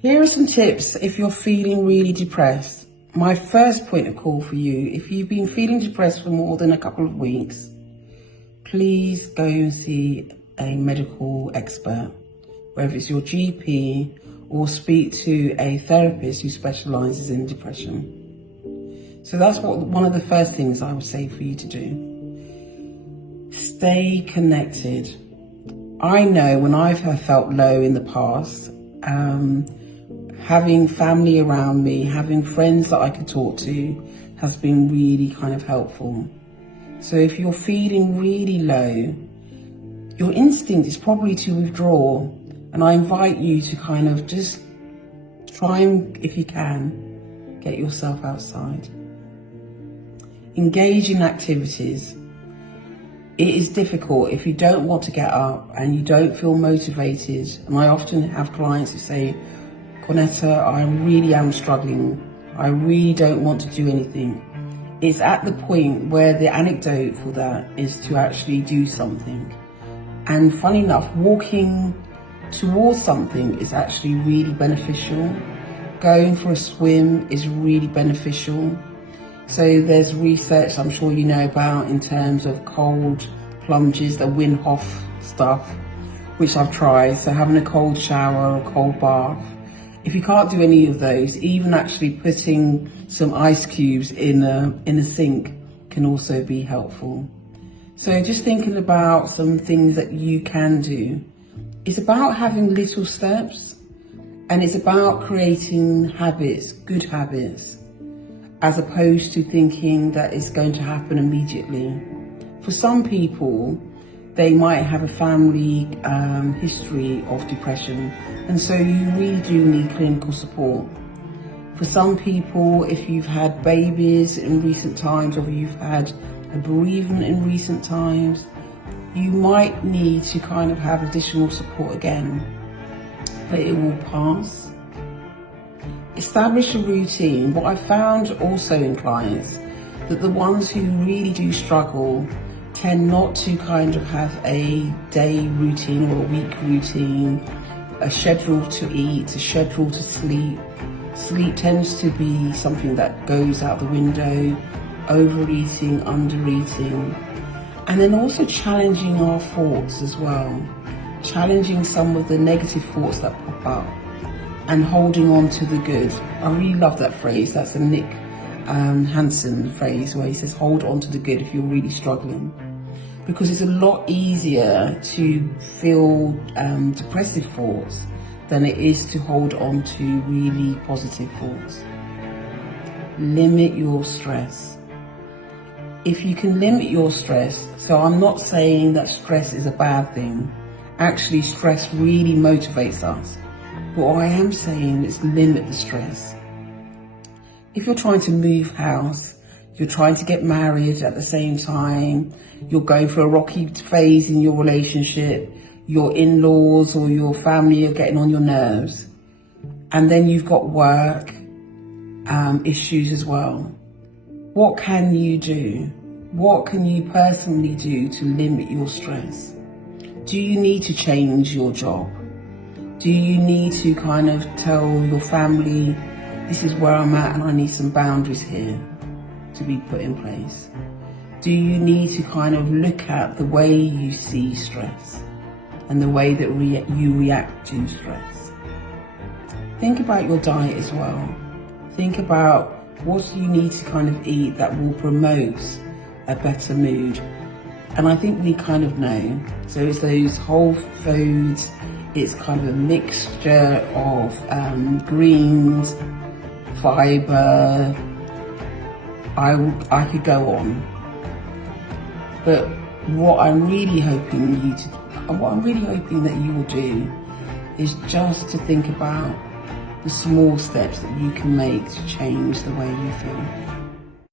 Here are some tips if you're feeling really depressed. My first point of call for you, if you've been feeling depressed for more than a couple of weeks, please go and see a medical expert, whether it's your GP or speak to a therapist who specialises in depression. So that's one of the first things I would say for you to do. Stay connected. I know when I've felt low in the past, having family around me, having friends that I could talk to has been really kind of helpful. So if you're feeling really low, your instinct is probably to withdraw. And I invite you to kind of just try and, if you can, get yourself outside. Engage in activities. It is difficult if you don't want to get up and you don't feel motivated. And I often have clients who say, Cornetta, I really am struggling. I really don't want to do anything. It's at the point where the antidote for that is to actually do something. And funny enough, walking towards something is actually really beneficial. Going for a swim is really beneficial. So there's research I'm sure you know about in terms of cold plunges, the Wim Hof stuff, which I've tried. So having a cold shower or a cold bath. If you can't do any of those, even actually putting some ice cubes in a sink can also be helpful. So just thinking about some things that you can do. It's about having little steps, and it's about creating habits, good habits, as opposed to thinking that it's going to happen immediately. For some people, they might have a family history of depression, and so you really do need clinical support. For some people, if you've had babies in recent times or you've had a bereavement in recent times, you might need to kind of have additional support again, but it will pass. Establish a routine. What I found also in clients, that the ones who really do struggle tend not to kind of have a day routine or a week routine, a schedule to eat, a schedule to sleep. Sleep tends to be something that goes out the window, overeating, undereating, and then also challenging our thoughts as well, challenging some of the negative thoughts that pop up and holding on to the good. I really love that phrase. That's a Nick Hansen phrase where he says, hold on to the good if you're really struggling. Because it's a lot easier to feel depressive thoughts than it is to hold on to really positive thoughts. Limit your stress. If you can limit your stress, so I'm not saying that stress is a bad thing. Actually, stress really motivates us. But what I am saying is limit the stress. If you're trying to move house, you're trying to get married at the same time, you're going through a rocky phase in your relationship, your in-laws or your family are getting on your nerves, and then you've got work issues as well. What can you do? What can you personally do to limit your stress? Do you need to change your job? Do you need to kind of tell your family, this is where I'm at and I need some boundaries here to be put in place? Do you need to kind of look at the way you see stress and the way that you react to stress? Think about your diet as well. Think about what you need to kind of eat that will promote a better mood. And I think we kind of know. So it's those whole foods, it's kind of a mixture of greens, fibre. I could go on. But what I'm really hoping that you will do is just to think about the small steps that you can make to change the way you feel.